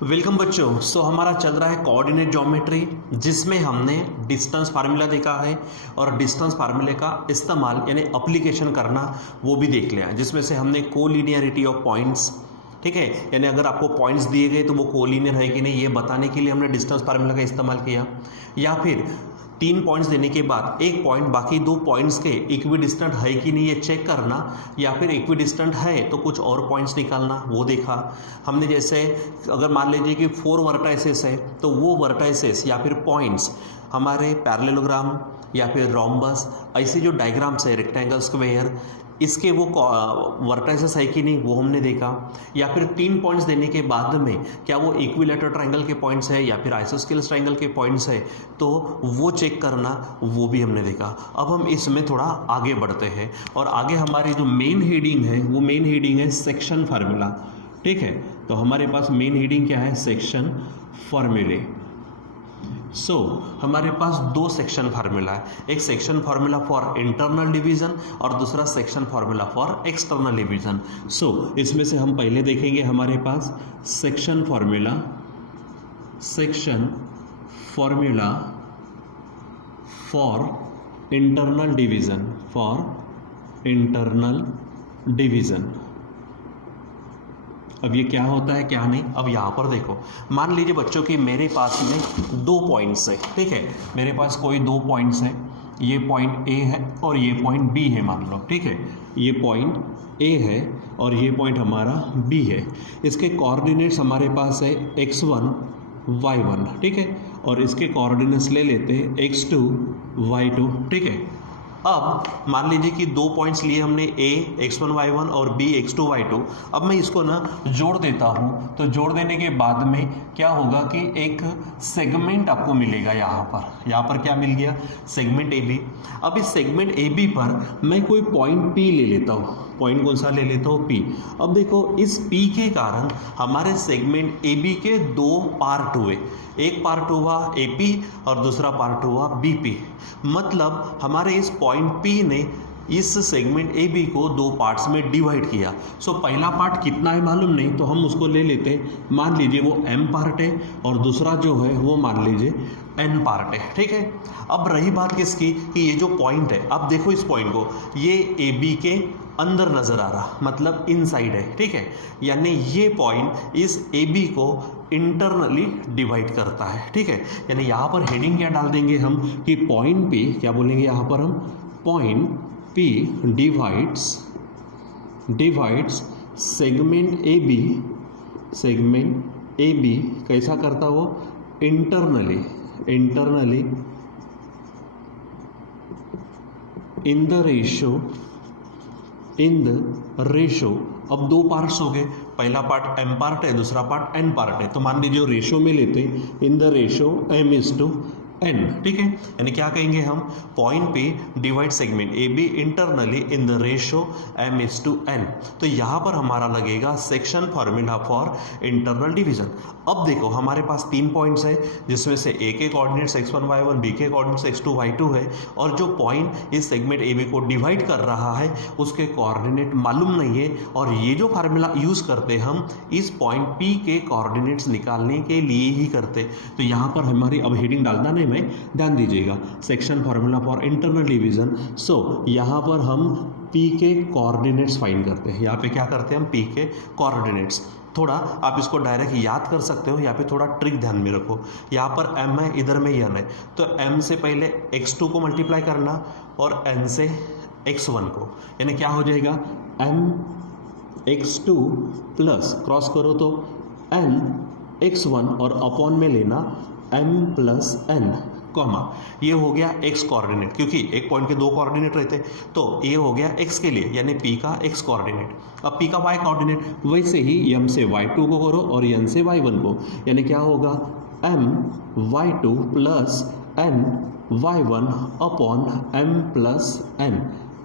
Welcome बच्चों। हमारा चल रहा है कोऑर्डिनेट ज्योमेट्री, जिसमें हमने डिस्टेंस फार्मूला देखा है और डिस्टेंस फार्मूले का इस्तेमाल यानी अप्लीकेशन करना वो भी देख लिया, जिसमें से हमने कोलिनियरिटी ऑफ पॉइंट्स, ठीक है, यानी अगर आपको पॉइंट्स दिए गए तो वो कोलिनियर है कि नहीं ये बताने के लिए हमने डिस्टेंस फार्मूला का इस्तेमाल किया, या फिर 3 पॉइंट्स देने के बाद एक पॉइंट बाकी 2 पॉइंट्स के इक्विडिस्टेंट है कि नहीं ये चेक करना, या फिर इक्विडिस्टेंट है तो कुछ और पॉइंट्स निकालना, वो देखा हमने। जैसे अगर मान लीजिए कि 4 वर्टाइसेस है तो वो वर्टाइसेस या फिर पॉइंट्स हमारे पैरेललोग्राम या फिर रोम्बस, ऐसे जो डायग्राम्स है रेक्टेंगल, स्क्वायर, इसके वो वर्टाइसेस है कि नहीं वो हमने देखा। या फिर 3 पॉइंट्स देने के बाद में क्या वो इक्विलैटरल ट्रायंगल के पॉइंट्स है या फिर आइसोस्केलेस ट्रायंगल के पॉइंट्स है, तो वो चेक करना वो भी हमने देखा। अब हम इसमें थोड़ा आगे बढ़ते हैं और आगे हमारी जो मेन हेडिंग है वो मेन हेडिंग है सेक्शन फार्मूला, ठीक है। तो हमारे पास मेन हेडिंग क्या है? सेक्शन फार्मूले। हमारे पास 2 सेक्शन फार्मूला है, एक section formula for internal division और दूसरा section formula for external division. इसमें से हम पहले देखेंगे हमारे पास section formula for internal division. अब ये क्या होता है क्या नहीं, अब यहाँ पर देखो, मान लीजिए बच्चों कि मेरे पास में 2 पॉइंट्स है, ठीक है, मेरे पास कोई 2 पॉइंट्स है, ये पॉइंट ए है और ये पॉइंट बी है मान लो, ठीक है, ये पॉइंट ए है और ये पॉइंट हमारा बी है। इसके कोऑर्डिनेट्स हमारे पास है x1 y1, ठीक है, और इसके कोऑर्डिनेट्स ले लेते हैं x2 y2, ठीक है। अब मान लीजिए कि 2 पॉइंट्स लिए हमने a x1 y1 और b x2 y2। अब मैं इसको ना जोड़ देता हूँ, तो जोड़ देने के बाद में क्या होगा कि एक सेगमेंट आपको मिलेगा। यहाँ पर क्या मिल गया? Segment AB। अब इस सेगमेंट AB पर मैं कोई पॉइंट P ले लेता हूँ। पॉइंट कौन सा ले लेता हूँ? P। अब देखो इस P के कारण हमारे सेगमेंट AB के 2 पार्ट हुए, एक पार्ट हुआ AP और दूसरा पार्ट हुआ BP। मतलब हमारे इस पॉइंट P ने इस सेगमेंट AB को 2 पार्ट्स में डिवाइड किया। पहला पार्ट कितना है मालूम नहीं, तो हम उसको ले लेते हैं, मान लीजिए वो M पार्ट है और दूसरा जो है वो मान लीजिए N पार्ट है, ठीक है। अब रही बात किसकी कि ये जो पॉइंट है, अब देखो इस पॉइंट को, ये AB के अंदर नजर आ रहा, मतलब इनसाइड है, ठीक है, यानी ये पॉइंट इस AB को इंटरनली डिवाइड करता है, ठीक है। यानी यहाँ पर हेडिंग क्या डाल देंगे हम कि पॉइंट P, क्या बोलेंगे यहाँ पर हम, point P divides segment AB कैसा करता वो? Internally in the ratio. अब 2 पार्ट्स हो गए, पहला पार्ट M पार्ट है, दूसरा पार्ट N पार्ट है। तो मान लीजिए रेशो में लेते इन द रेशो M/N, ठीक है। यानी क्या कहेंगे हम? Point P divide segment AB internally in the ratio M/N। तो यहाँ पर हमारा लगेगा section formula for internal division. अब देखो हमारे पास 3 पॉइंट्स है, जिसमें से A के कोऑर्डिनेट्स x1 y1, B के कोऑर्डिनेट्स x2 y2 है, और जो पॉइंट इस सेगमेंट AB को डिवाइड कर रहा है उसके कोऑर्डिनेट मालूम नहीं है, और ये जो फार्मूला यूज करते हम इस पॉइंट P के कोऑर्डिनेट्स निकालने के लिए ही करते। तो यहाँ पर हमारी अब हेडिंग डालना नहीं, मैं ध्यान दीजिएगा, section formula for internal division. यहाँ पर हम P के कोऑर्डिनेट्स फाइंड करते हैं। यहाँ पे क्या करते हैं हम? P के कोऑर्डिनेट्स। थोड़ा आप इसको डायरेक्ट याद कर सकते हो, या फिर थोड़ा ट्रिक ध्यान में रखो। यहाँ पर M है, इधर में N है, तो M से पहले x2 को मल्टीप्लाई करना और N से x1 को, यानी क्या हो जाएगा? M x2 प्लस क्रॉस करो तो N x1 और अपॉन में लेना M प्लस N, कॉमा, ये हो गया x कोऑर्डिनेट, क्योंकि एक पॉइंट के 2 कोऑर्डिनेट रहते, तो ये हो गया x के लिए, यानी P का x कोऑर्डिनेट। अब P का y कोऑर्डिनेट, वैसे ही M से y2 को करो और N से y1 को, यानी क्या होगा? M y2 plus N y1 upon M plus N।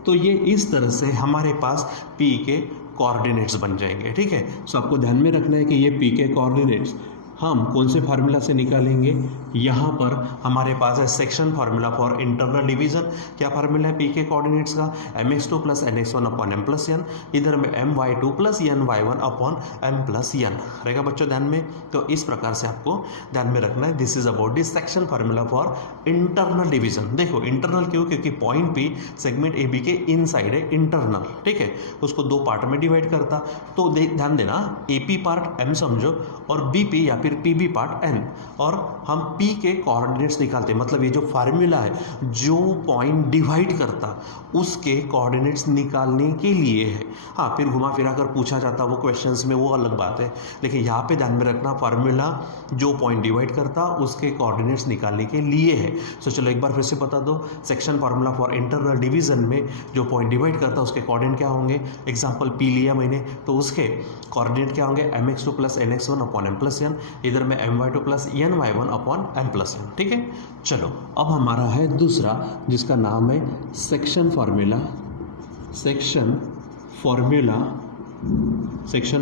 तो ये इस तरह से हमारे पास P के कोऑर्डिनेट्स बन जाएंगे, ठीक है। आपको ध्यान में रखना है कि ये P के कोऑर्डिनेट्स हम कौन से फार्मूला से निकालेंगे, यहाँ पर हमारे पास है section formula for internal division. क्या फार्मूला है पी के कोऑर्डिनेट्स का, mx2 plus nx1 upon m plus n, इधर में my2 plus ny1 upon m plus n रहेगा बच्चों ध्यान में। तो इस प्रकार से आपको ध्यान में रखना है, this is about this section formula for internal division. देखो इंटरनल क्यों, क्योंकि point P segment A B के इनसाइड है, इंटरनल, ठीक है, उसको दो पार्ट में डिवाइड करता। तो ध्यान देना, ए पी पार्ट m समझो और बी पी या फिर पी बी पार्ट n, और हम p के कोऑर्डिनेट्स निकालते हैं। मतलब ये जो फार्मूला है, जो पॉइंट डिवाइड करता उसके कोऑर्डिनेट्स निकालने के लिए है। हाँ, फिर घुमा फिरा कर पूछा जाता वो क्वेश्चंस में, वो अलग बात है, लेकिन यहाँ पे ध्यान में रखना फार्मूला जो पॉइंट डिवाइड करता उसके कोऑर्डिनेट्स निकालने के लिए है। तो चलो एक बार फिर से बता दो, section formula for internal division में जो पॉइंट डिवाइड करता उसके कोऑर्डिनेट क्या होंगे। एग्जाम्पल p लिया मैंने, तो उसके कोऑर्डिनेट क्या होंगे, mx2 plus nx1 upon m plus n, इधर में my2 plus ny1 upon m plus n, ठीक है। चलो अब हमारा है दूसरा, जिसका नाम है section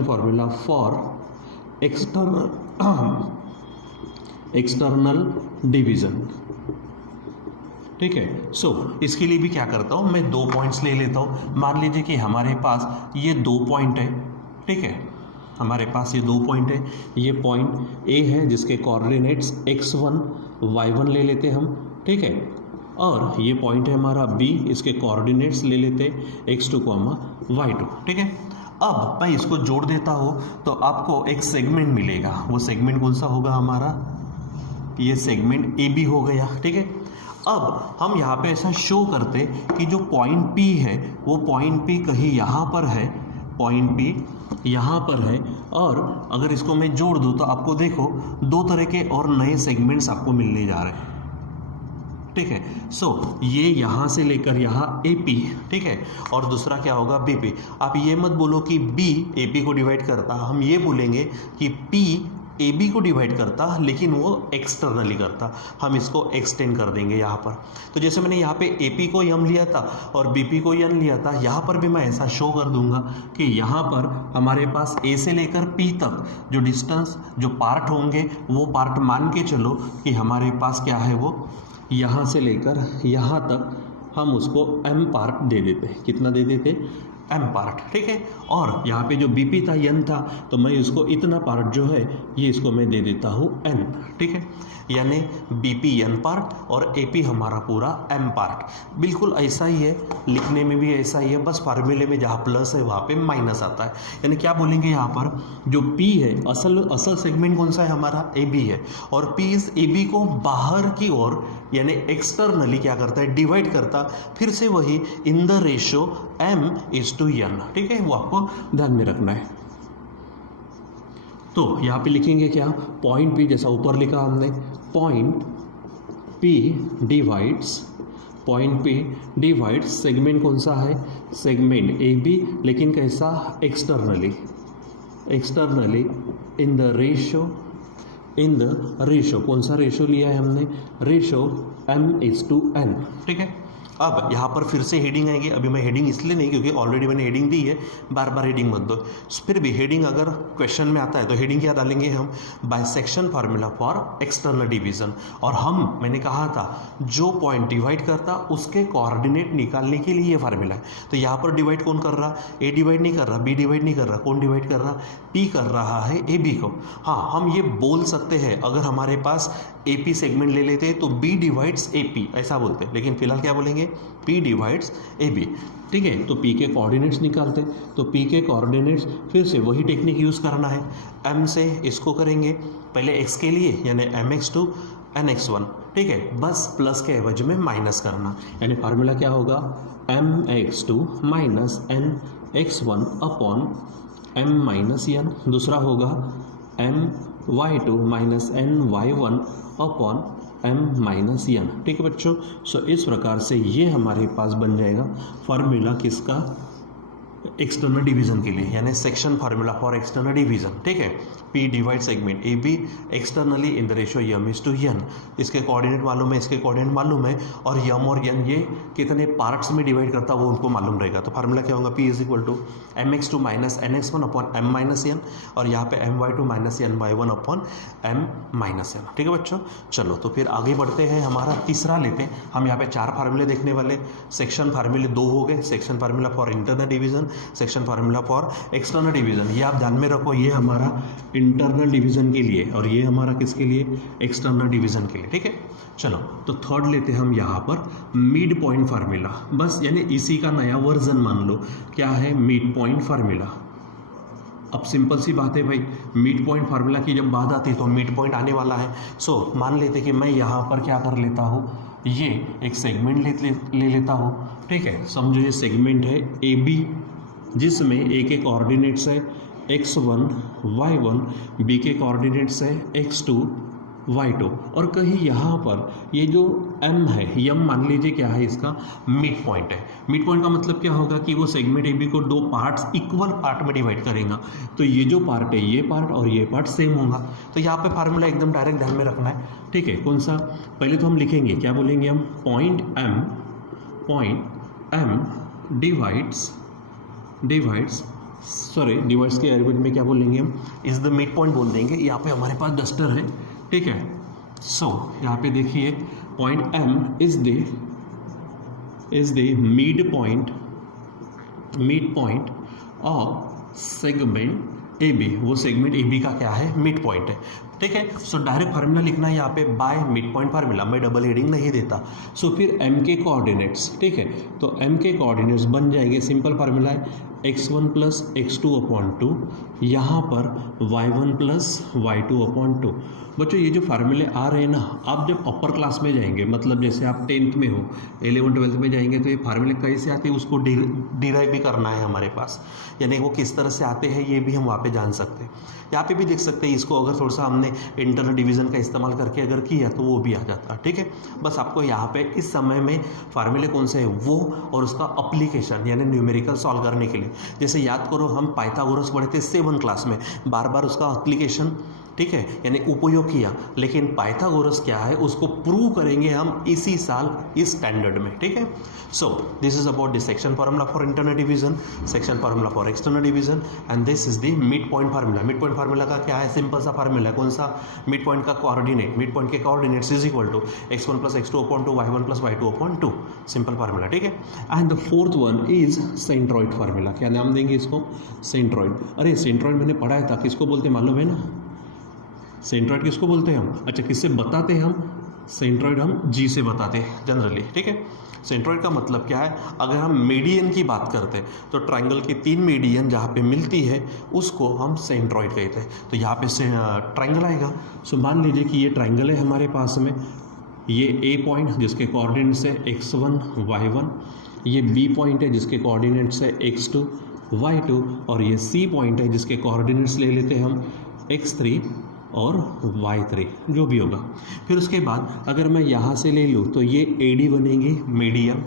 formula for external division, ठीक है। सो इसके लिए भी क्या करता हूँ मैं, दो पॉइंट्स ले लेता हूँ। मान लीजिए कि हमारे पास ये दो पॉइंट है, ठीक है, हमारे पास ये दो पॉइंट है। ये पॉइंट ए है जिसके कोऑर्डिनेट्स x1 y1 ले लेते हम, ठीक है, और ये पॉइंट है हमारा बी, इसके कोऑर्डिनेट्स ले लेते x2 y2, ठीक है। अब मैं इसको जोड़ देता हूँ तो आपको एक सेगमेंट मिलेगा। वो सेगमेंट कौन सा होगा हमारा, ये सेगमेंट ए बी हो गया, ठीक है। अब हम यहाँ पे ऐसा शो करते कि जो पॉइंट P है वो पॉइंट P कहीं यहाँ पर है, पॉइंट P यहाँ पर है, और अगर इसको मैं जोड़ दूँ तो आपको देखो दो तरह के और नए सेगमेंट्स आपको मिलने जा रहे हैं, ठीक है। सो ये यहाँ से लेकर यहाँ AP, ठीक है, और दूसरा क्या होगा BP। आप ये मत बोलो कि B AP को डिवाइड करता, हम ये बोलेंगे कि P AB को डिवाइड करता लेकिन वो एक्सटर्नली करता। हम इसको एक्सटेंड कर देंगे यहाँ पर। तो जैसे मैंने यहाँ पे AP को m लिया था और BP को n लिया था, यहाँ पर भी मैं ऐसा शो कर दूंगा कि यहाँ पर हमारे पास A से लेकर P तक जो डिस्टेंस, जो पार्ट होंगे, वो पार्ट मान के चलो कि हमारे पास क्या है, वो यहाँ से लेकर यहाँ तक हम उसको m पार्ट दे देते। कितना दे देते, m पार्ट, ठीक है। और यहाँ पे जो BP था n था, तो मैं इसको इतना पार्ट जो है ये इसको मैं दे देता हूँ n, ठीक है, यानी BP n पार्ट और AP हमारा पूरा m पार्ट। बिल्कुल ऐसा ही है, लिखने में भी ऐसा ही है, बस फार्मूले में जहाँ प्लस है वहाँ पे माइनस आता है। यानी क्या बोलेंगे यहाँ पर, जो P है असल सेगमेंट कौन सा है हमारा, AB है, और P इस AB को बाहर की ओर यानी एक्सटर्नली क्या करता है, डिवाइड करता, फिर से वही इन द रेशो m/n, ठीक है, वो आपको ध्यान में रखना है। तो यहाँ पे लिखेंगे क्या, पॉइंट P जैसा ऊपर लिखा हमने, पॉइंट P डिवाइड्स सेगमेंट कौन सा है, सेगमेंट AB, लेकिन कैसा, एक्सटर्नली इन द रेशो कौन सा रेशो लिया है हमने, रेशो m/n, ठीक है। अब यहाँ पर फिर से हेडिंग आएगी। अभी मैं हेडिंग इसलिए नहीं क्योंकि ऑलरेडी मैंने हेडिंग दी है, बार बार हेडिंग मत दो। फिर भी हेडिंग अगर क्वेश्चन में आता है तो हेडिंग क्या डालेंगे हम, bisection formula for external division. और हम, मैंने कहा था जो पॉइंट डिवाइड करता उसके कोऑर्डिनेट निकालने के लिए ये फार्मूला है। तो यहाँ पर डिवाइड कौन कर रहा, ए डिवाइड नहीं कर रहा, बी डिवाइड नहीं कर रहा, कौन डिवाइड कर रहा, पी कर रहा है ए बी को। हाँ, हम ये बोल सकते हैं अगर हमारे पास AP सेगमेंट ले लेते हैं तो B डिवाइड्स AP ऐसा बोलते हैं, लेकिन फिलहाल क्या बोलेंगे, P डिवाइड्स AB, ठीक है। तो P के कोऑर्डिनेट्स निकालते, तो P के कोऑर्डिनेट्स फिर से वही टेक्निक यूज़ करना है। M से इसको करेंगे पहले x के लिए, यानी mx2 nx1, ठीक है, बस प्लस के एवज में माइनस करना, यानी फार्मूला क्या होगा, mx2 minus nx1 upon m minus n, दूसरा होगा my2 minus ny1 upon m minus n, ठीक है बच्चों। सो इस प्रकार से ये हमारे पास बन जाएगा फार्मूला किसका, एक्सटर्नल डिवीजन के लिए, यानी section formula for external division, ठीक है। P divide segment AB externally in the ratio m/n। इसके कोऑर्डिनेट मालूम है, इसके कोऑर्डिनेट मालूम है, और m और n ये कितने पार्ट्स में डिवाइड करता है वो उनको मालूम रहेगा। तो फार्मूला क्या होगा, P = mx2 - nx1 / m - n, और यहाँ पे my2 - ny1 / m - n, ठीक है बच्चों। चलो तो फिर आगे बढ़ते हैं, हमारा तीसरा लेते हैं हम। यहाँ पे 4 फार्मूले देखने वाले। सेक्शन फार्मूले 2 हो गए, section formula for internal division, section formula for external division. ये आप ध्यान में रखो, ये हमारा इंटरनल डिवीजन के लिए और ये हमारा किसके लिए, एक्सटर्नल डिवीजन के लिए, ठीक है। चलो तो थर्ड लेते हैं हम यहाँ पर मिड पॉइंट फार्मूला, बस यानी इसी का नया वर्जन मान लो। क्या है, मिड पॉइंट फार्मूला। अब सिंपल सी बात है भाई, मिड पॉइंट फार्मूला की जब बात आती है तो मिड पॉइंट आने वाला है। सो मान लेते कि मैं यहाँ पर क्या कर लेता हूँ, ये एक सेगमेंट ले लेता हूँ, ठीक है। समझो ये सेगमेंट है AB, जिसमें A के कोऑर्डिनेट्स है x1 y1, B के कोऑर्डिनेट्स है x2 y2, और कहीं यहाँ पर ये जो m है, m मान लीजिए क्या है, इसका मिड पॉइंट है। मिड पॉइंट का मतलब क्या होगा कि वो सेगमेंट AB को 2 पार्ट्स इक्वल पार्ट में डिवाइड करेगा। तो ये जो पार्ट है, ये पार्ट और ये पार्ट सेम होगा। तो यहाँ पे फार्मूला एकदम डायरेक्ट ध्यान में रखना है, ठीक है। कौन सा, पहले तो हम लिखेंगे, क्या बोलेंगे हम, पॉइंट M डिवाइड्स के एलिमेंट में क्या बोलेंगे हम, इज द मिड पॉइंट बोल देंगे। यहाँ पे हमारे पास डस्टर है, ठीक है। सो यहाँ पे देखिए, point M is the mid point of segment AB। वो सेगमेंट AB का क्या है, मिड पॉइंट है, ठीक है। सो डायरेक्ट फार्मूला लिखना है यहाँ पे, बाय मिड पॉइंट फार्मूला, मैं डबल हेडिंग नहीं देता। सो फिर M के कोऑर्डिनेट्स, ठीक है, तो M के कोऑर्डिनेट्स बन जाएंगे, सिंपल फार्मूला है x1 + x2/2, यहाँ पर y1 + y2/2। बच्चों ये जो फार्मूले आ रहे हैं ना, आप जब अपर क्लास में जाएंगे, मतलब जैसे आप 10th में हो, 11th-12th में जाएंगे, तो ये फार्मूले कैसे आते हैं उसको डिराइव भी करना है हमारे पास, यानी वो किस तरह से आते हैं ये भी हम वहाँ पे जान सकते हैं। यहाँ पे भी देख सकते हैं, इसको अगर थोड़ा सा हमने इंटरनल डिवीजन का इस्तेमाल करके अगर किया तो वो भी आ जाता है, ठीक है। बस आपको यहाँ पे इस समय में फार्मूले कौन से हैं वो, और उसका अप्लीकेशन यानी न्यूमेरिकल सॉल्व करने के लिए, जैसे याद करो हम पाइथागोरस पढ़े थे 7th क्लास में, बार बार उसका एप्लीकेशन, ठीक है, यानी उपयोग किया, लेकिन पाइथागोरस क्या है उसको प्रूव करेंगे हम इसी साल इस स्टैंडर्ड में, ठीक है। So this is about the section formula for internal division, section formula for external division, and this is the mid point formula. Mid point formula का क्या है, सिंपल सा फार्मूला है। कौन सा, मिड पॉइंट का कोऑर्डिनेट, मिड पॉइंट के coordinates is equal to x1 + x2/2 y1 + y2/2, simple formula, ठीक है। And the fourth one is centroid formula. क्या नाम देंगे इसको, सेंट्रॉइड। अरे सेंट्रॉइड मैंने पढ़ाया था, किसको बोलते मालूम है ना, सेंट्रॉइड किसको बोलते हैं हम, अच्छा किससे बताते हैं हम, सेंट्रॉइड हम G से बताते हैं जनरली, ठीक है। सेंट्रॉइड का मतलब क्या है, अगर हम मीडियन की बात करते हैं तो ट्रायंगल की 3 मीडियन जहाँ पे मिलती है उसको हम सेंट्रॉइड कहते हैं। तो यहाँ पे से ट्रायंगल आएगा। सो मान लीजिए कि ये ट्रायंगल है हमारे पास में, ये A पॉइंट जिसके कोऑर्डिनेट्स है x1 y1, ये B पॉइंट है जिसके कोऑर्डिनेट्स है x2 y2, और ये C पॉइंट है जिसके कोऑर्डिनेट्स ले लेते हैं हम x3 और y3, जो भी होगा। फिर उसके बाद अगर मैं यहाँ से ले लूँ तो ये AD बनेंगे मीडियन,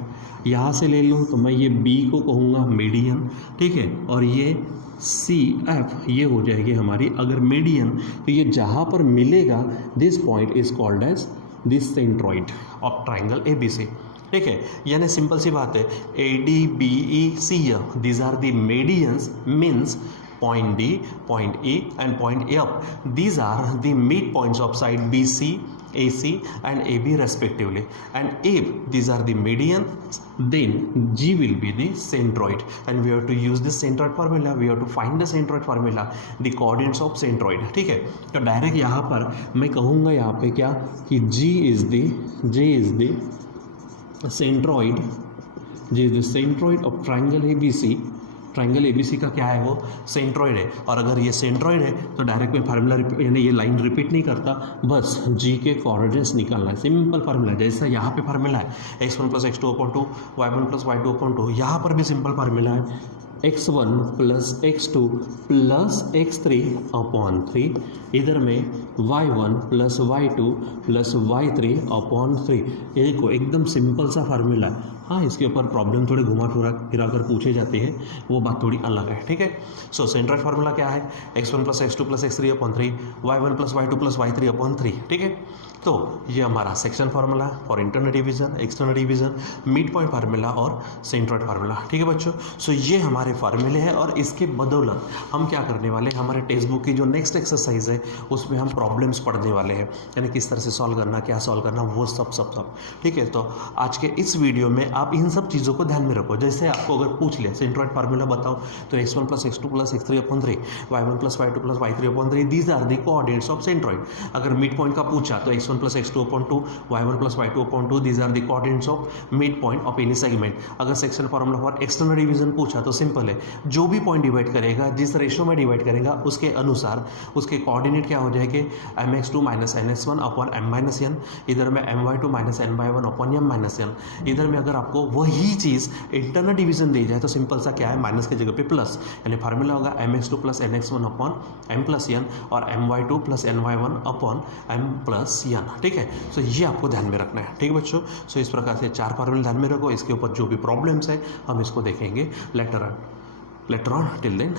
यहाँ से ले लूँ तो मैं ये B को कहूँगा मीडियन, ठीक है, और ये CF ये हो जाएगी हमारी अगर मीडियन। तो ये जहाँ पर मिलेगा, this point is called as this centroid of triangle ABC, ठीक है। यानी सिंपल सी बात है, ADBEC these are the medians, means point D, point E and point F. These are the midpoints of side BC, AC and AB respectively. And if these are the medians, then G will be the centroid. And we have to use this centroid formula. We have to find the centroid formula, the coordinates of centroid. ठीक है, तो direct यहाँ पर मैं कहूँगा यहाँ पे क्या कि G is the centroid. G is the centroid of triangle ABC. Triangle ABC का क्या है, वो सेंट्रॉइड है। और अगर ये सेंट्रॉइड है तो डायरेक्ट में फार्मूला यानी ये लाइन रिपीट नहीं करता, बस G के कोऑर्डिनेट्स निकालना है, सिंपल फार्मूला। जैसा यहाँ पे फार्मूला है x1 + x2/2 y1 + y2/2, यहाँ पर भी सिंपल फार्मूला है x1 + x2 + x3/3, इधर में y1 + y2 + y3/3। ये देखो एकदम सिंपल सा फार्मूला है। हाँ, इसके ऊपर प्रॉब्लम थोड़े घुमा फिरा कर पूछे जाते हैं, वो बात थोड़ी अलग है, ठीक है। सो सेंट्रोइड फार्मूला क्या है, x1 plus x2 plus x3 upon 3, y1 plus y2 plus y3 upon 3, ठीक है। तो ये हमारा सेक्शन फार्मूला और internal division, external division, mid point formula और सेंट्रोइड फार्मूला, ठीक है बच्चों। सो ये हमारे फार्मूले हैं और इसके बदौलत हम क्या करने वाले हैं, हमारे टेक्स्ट बुक की जो नेक्स्ट एक्सरसाइज है उसमें हम प्रॉब्लम्स पढ़ने वाले हैं, यानी किस तरह से सॉल्व करना, क्या सॉल्व करना, वो सब, ठीक है। तो आज के इस वीडियो में आप इन सब चीज़ों को ध्यान में रखो। जैसे आपको अगर पूछ लिया सेंट्रोइड फार्मूला बताओ, तो x1 plus x2 plus x3 upon 3, y1 plus y2 plus y3 upon 3, these are the coordinates of centroid. अगर मिड पॉइंट का पूछा तो x1 plus x2 upon 2, y1 plus y2 upon 2, these are the coordinates of mid point of any segment. अगर section formula for external division पूछा तो simple है, जो भी पॉइंट डिवाइड करेगा, जिस रेशो में डिवाइड करेगा, उसके अनुसार उसके कोऑर्डिनेट क्या हो जाएंगे, mx2 minus ns1 upon m minus n, इधर में my2 minus n/1 upon m minus n। इधर में अगर आपको वही चीज़ इंटरनल डिवीजन दी जाए तो सिंपल सा क्या है, माइनस के जगह पे प्लस, यानी फार्मूला होगा mx2 plus nx1 upon m plus n और my2 plus ny1 upon m plus n, ठीक है। सो ये आपको ध्यान में रखना है, ठीक है बच्चों। सो इस प्रकार से 4 फार्मूले ध्यान में रखो, इसके ऊपर जो भी प्रॉब्लम्स है हम इसको देखेंगे लेटर ऑन। Till then